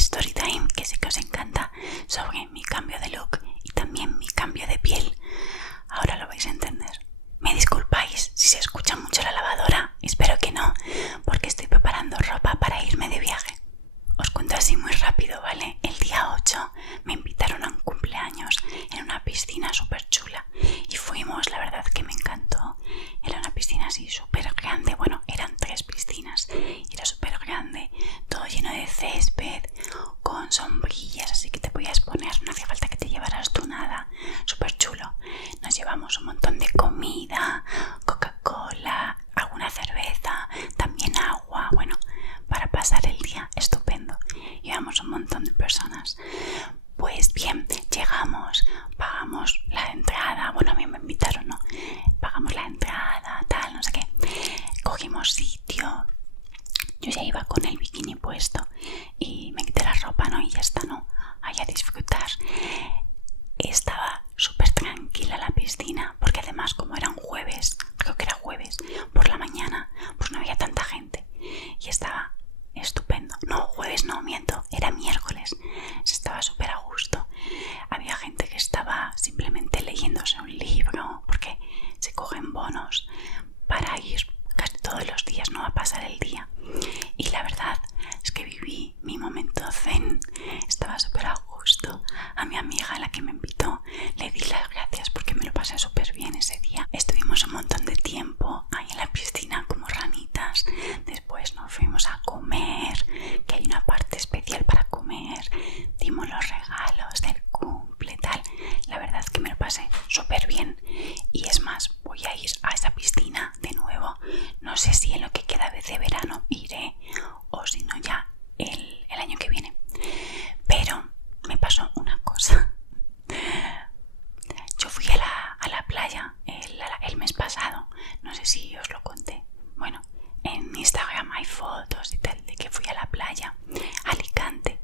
storytime que sé que os encanta sobre mi cambio de look y también mi cambio de piel. Ahora lo vais a entender. Me disculpáis si se escucha mucho la lavadora, espero que no, porque estoy preparando ropa para irme de viaje. Os cuento así muy rápido, ¿vale? El día 8 me invitaron a un cumpleaños en una piscina súper chula y fuimos, la verdad que me encantó. Era una piscina así súper grande, bueno, eran 3 piscinas y era súper grande, todo lleno de césped, con sombrillas, así que te podías poner, no hacía falta que te llevaras tú nada, súper chulo. Nos llevamos un montón de comida, Coca-Cola, alguna cerveza, también agua, bueno, para pasar el día estupendo. Íbamos un montón de personas. Pues bien, llegamos, pagamos la entrada, bueno, a mí me invitaron, ¿no? Pagamos la entrada, tal, no sé qué. Cogimos sitio. Yo ya iba con el bikini puesto y me quité la ropa, ¿no? Y ya está, ¿no? Ahí a disfrutar. Estaba súper tranquila la piscina, porque además como era un jueves, creo que era jueves, por la mañana, pues no había tanta gente. Y estaba estupendo. No, jueves no, miento, era miércoles. Se estaba súper a gusto. Había gente que estaba simplemente leyéndose un libro, porque se cogen bonos para ir casi todos los días, no va a pasar el día. Y la verdad es que viví mi momento zen. Estaba súper a gusto. A mi amiga, la que me invitó, le di las gracias porque me lo pasé súper bien ese día. Estuvimos un montón de tiempo ahí en la piscina como ranitas. Después nos fuimos a comer, que hay una parte especial para comer. Dimos los regalos del cumple, tal. La verdad es que me lo pasé súper bien. Y es más, voy a ir a esa piscina de nuevo. No sé si en lo que queda de verano iré o si no ya el año que viene. Pero me pasó una cosa. Yo fui a la playa el mes pasado. No sé si os lo conté. Bueno, en Instagram hay fotos y tal de que fui a la playa, a Alicante.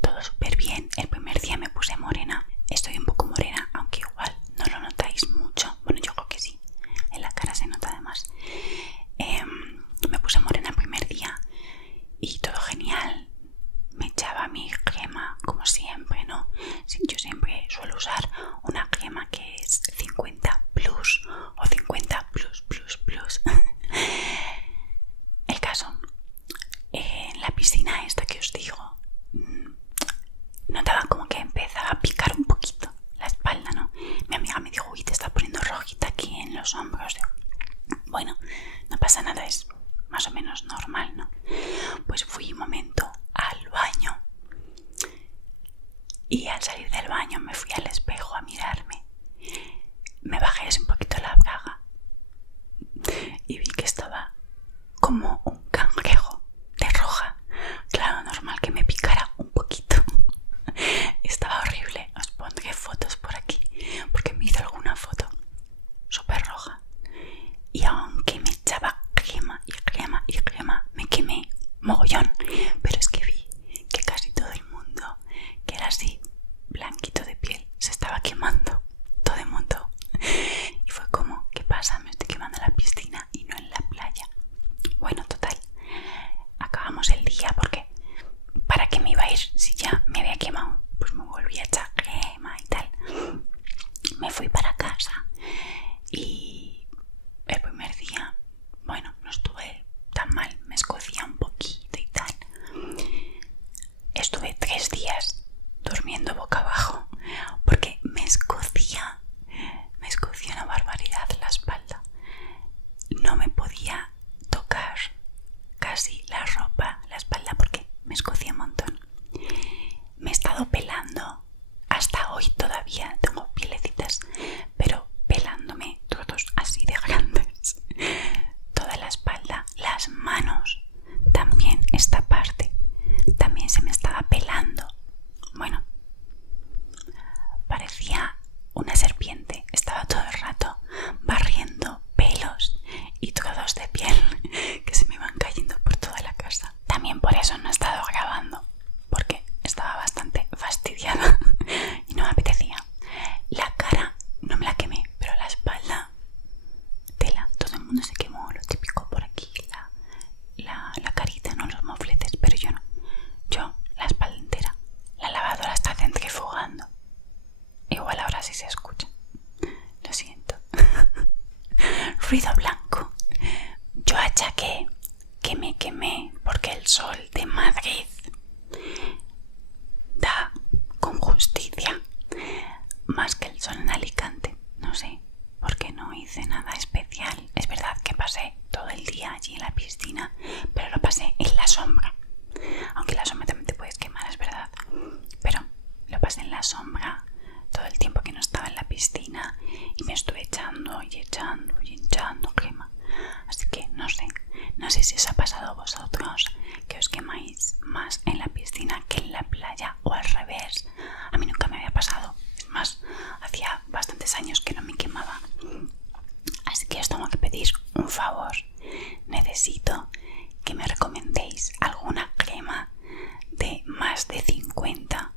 Todo súper bien. El primer día me puse morena. Estoy un poco morena, aunque igual no lo notáis mucho. Bueno, yo creo que sí. En la cara se nota además. Me puse morena el primer día y todo genial. Me echaba mi crema como siempre, ¿no? Yo siempre suelo usar una crema que es 50 plus o 50 plus plus plus. El caso, en la piscina esta que os digo, notaba como que empezaba a picar un poquito la espalda, ¿no? Mi amiga me dijo, uy, te está poniendo rojita aquí en los hombros. Bueno, no pasa nada, es más o menos normal, ¿no? Pues fui un momento al baño y al salir del baño me fui al espejo a mirarme. Me bajé un poquito la braga y vi que estaba como un cangrejo de roja. Claro, normal que me picara un poquito. Estaba horrible. Os pondré fotos por aquí porque me hizo alguna foto súper roja. Y aunque me echaba crema y crema y crema, me quemé mogollón. Pero es que vi que casi todo el mundo que era así blanquito de piel se estaba quemando. Todo el mundo. Y fue como, ¿qué pasa? Me estoy quemando en la piscina y no en la playa. Bueno, total, acabamos el día porque ¿para qué me iba a ir si ya me había quemado? Pues me volví a echar crema y tal. Me fui para casa y el primer día, bueno, no estuve tan mal, me escocía un poquito y tal. Estuve 3 días durmiendo boca abajo porque me escocía una barbaridad la espalda. No me podía tocar casi la ropa, la espalda, porque me escocía un montón. Me he estado pelando hasta hoy todavía, tengo pielecitas, pero pelándome trozos así de grandes. Toda la espalda, las manos, también esta parte, también se me estaba pelando. Bueno, parecía una serpiente, estaba todo el rato barriendo pelos y trozos de piel que se me iban cayendo por toda la casa. También por eso no he estado grabando, porque estaba bastante fastidiada y no me apetecía. La cara no me la quemé, pero la espalda, tela, todo el mundo se quemó, lo típico por aquí, la carita, no los mofletes, pero yo no. Yo la ruido blanco. Yo achaqué que me quemé porque el sol de Madrid da con justicia más que el sol en Alicante. No sé, porque no hice nada especial. Es verdad que pasé todo el día allí en la piscina, pero lo pasé en la sombra. Aunque la sombra también te puedes quemar, es verdad. Pero lo pasé en la sombra todo el tiempo que no estaba en la piscina y me estuve echando y echando crema. Así que no sé si os ha pasado a vosotros que os quemáis más en la piscina que en la playa o al revés. A mí nunca me había pasado. Es más, hacía bastantes años que no me quemaba. Así que os tengo que pedir un favor. Necesito que me recomendéis alguna crema de más de 50,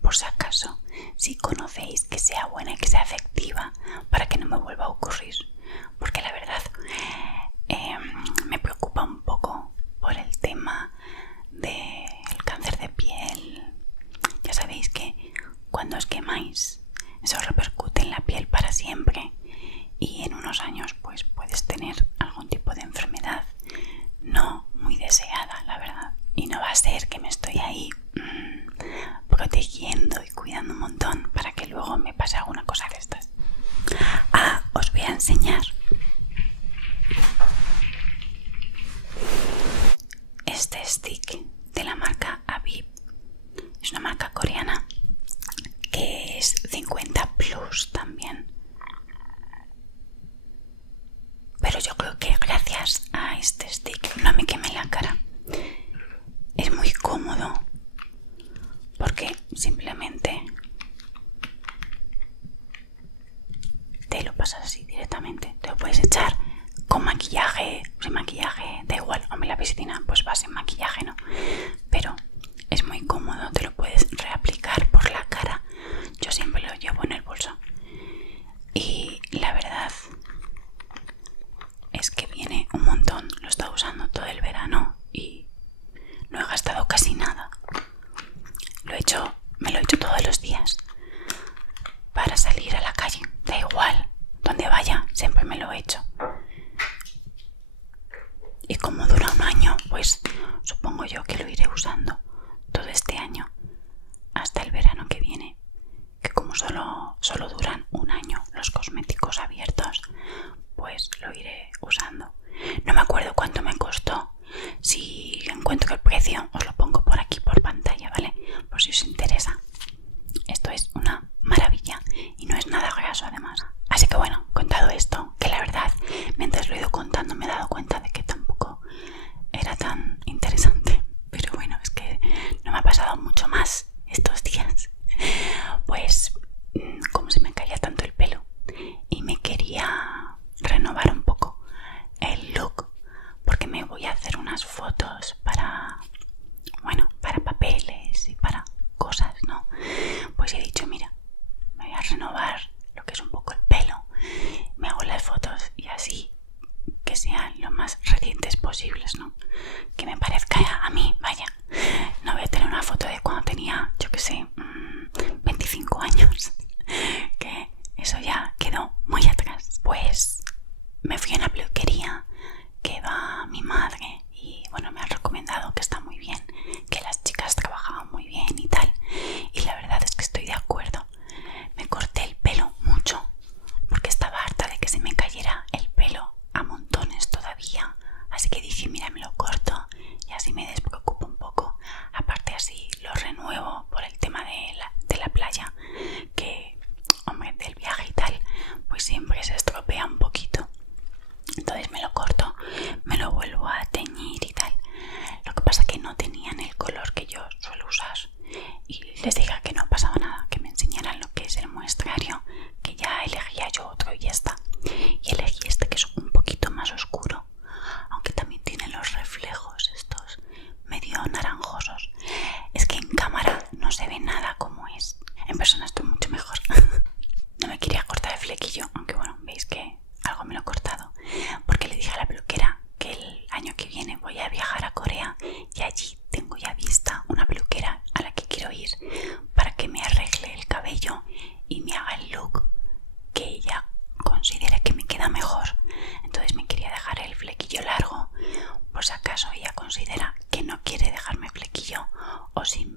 por si acaso, si conocéis que sea buena y que sea efectiva, para que no me vuelva a ocurrir. Porque la verdad me preocupa un poco por el tema del cáncer de piel. Ya sabéis que cuando os quemáis, eso repercute en la piel para siempre y en unos años pues puedes tener algún tipo de enfermedad no muy deseada, la verdad. Y no va a ser que me estoy ahí protegiendo y cuidando un montón para que luego me pase alguna cosa de estas. o si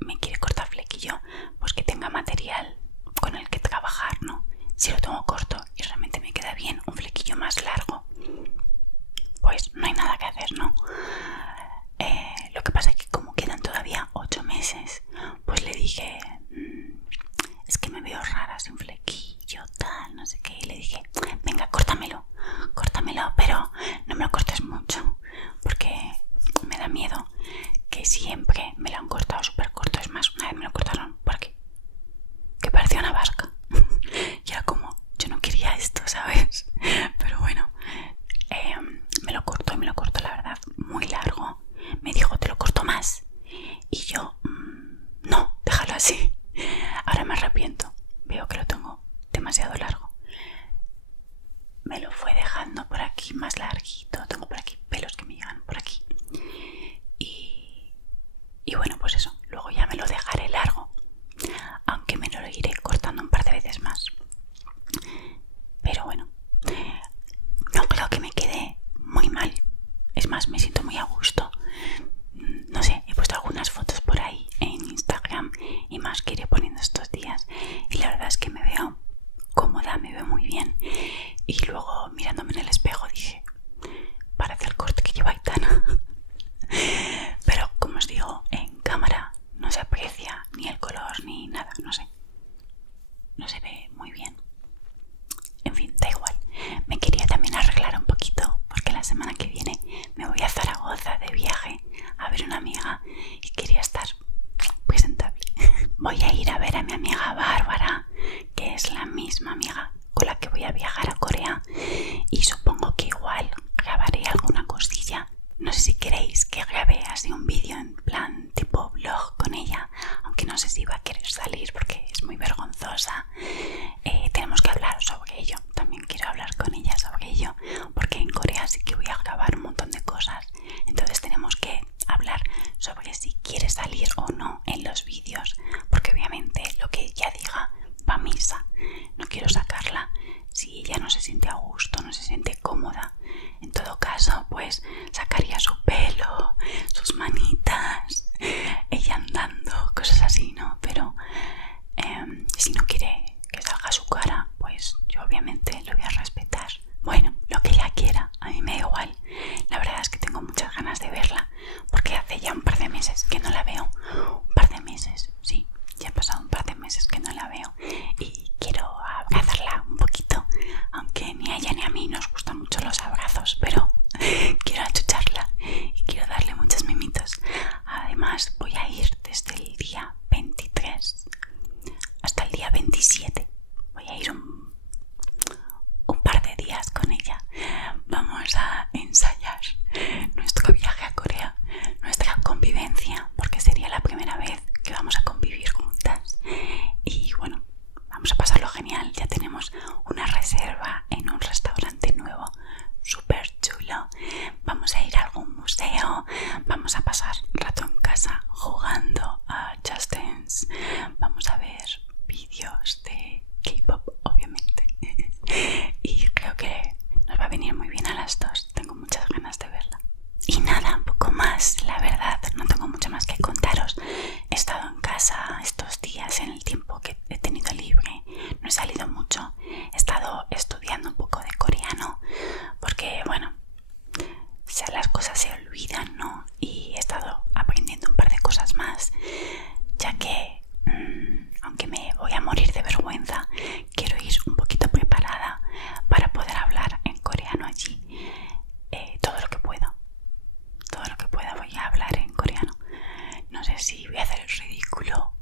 me quiere cortar flequillo, pues que tenga material con el que trabajar, ¿no? Si lo tengo corto y realmente me queda bien un flequillo más largo, pues no hay nada que hacer, ¿no? Lo que pasa es que como quedan todavía 8 meses, pues le dije, es que me veo rara sin flequillo, tal, no sé qué. Y le dije, venga, córtamelo, pero no me lo cortes mucho, porque me da miedo que siempre me lo han cortado súper corto. Es más, una vez me lo cortaron por aquí, que parecía una vasca. Y era como, yo no quería esto, ¿sabes? Pero bueno, me lo cortó y me lo cortó, la verdad, muy largo. Me dijo, te lo corto más. Y yo, no, déjalo así. Ahora me arrepiento. Veo que lo tengo demasiado largo. Me lo fue dejando por aquí más larguito. Tengo por aquí pelos que me llegan por aquí. Y bueno, pues eso. Luego ya me lo dejaré largo. Aunque me lo iré cortando un par de veces más. Pero bueno, no creo que me quede muy mal. Es más, me siento muy a gusto. No sé, he puesto algunas fotos por ahí en Instagram y más que iré poniendo estos días. Y la verdad es que me veo cómoda, me veo muy bien. Y luego mirándome en el espejo dije, parece el corte que lleva Aitana. Pero como os digo, en cámara no se aprecia ni el color ni nada, no sé. No se ve muy bien. En fin, da igual. Me quería también arreglar un poquito porque la semana que viene me voy a Zaragoza de viaje a ver una amiga y quería estar presentable. Voy a ir a ver a mi amiga Bárbara, que es la misma amiga con la que voy a viajar a Corea, y supongo que igual grabaré alguna cosilla. No sé si queréis que grabe así un vídeo en plan tipo vlog con ella, aunque no sé si va a querer salir porque es muy vergonzosa. Tenemos que hablar sobre ello. También quiero hablar con ella sobre ello, porque en Corea sí que voy a grabar un montón de cosas. Entonces tenemos que hablar sobre si quiere salir o no en los vídeos, porque obviamente lo que ella diga va a misa. No quiero sacarla si ella no se siente a gusto, no se siente cómoda. En todo caso, pues sacaría su pelo, sus manitas, ella andando, cosas así, ¿no? Pero si no quiere que salga su cara, pues yo obviamente lo voy a respetar. Bueno, lo que ella quiera, a mí me da igual. La verdad es que tengo muchas ganas de verla, porque hace ya un par de meses que no la veo. Un par de meses, sí, ya ha pasado un par de meses que no la veo. Y quiero abrazarla un poquito, aunque ni a ella ni a mí nos gustan mucho los abrazos, pero quiero achucharla y quiero darle muchos mimitos. Además, voy a ir desde el día 23 hasta el día 27. Voy a ir un par de días con ella. Vamos a ensayar nuestro viaje a Corea, nuestra convivencia, porque sería la primera vez que vamos a convivir juntas. Y bueno, vamos a pasarlo genial. Ya tenemos una reserva en un restaurante nuevo, súper chulo. Vamos a ir a algún museo. Vamos a pasar rato en casa jugando a Just Dance. Vamos a ver vídeos de K-pop, obviamente. Y creo que nos va a venir muy bien a las dos. Tengo muchas ganas de verla. Y nada, un poco más, la verdad, no tengo mucho más que contaros. He estado en casa estos días, en el tiempo que he tenido libre. No he salido mucho. He estado estudiando un poco de coreano, porque bueno, las cosas se olvidan, ¿no? Y he estado aprendiendo un par de cosas más, ya que aunque me voy a morir de vergüenza, quiero ir un poquito preparada para poder hablar en coreano allí. Todo lo que pueda voy a hablar en coreano. No sé si voy a hacer el ridículo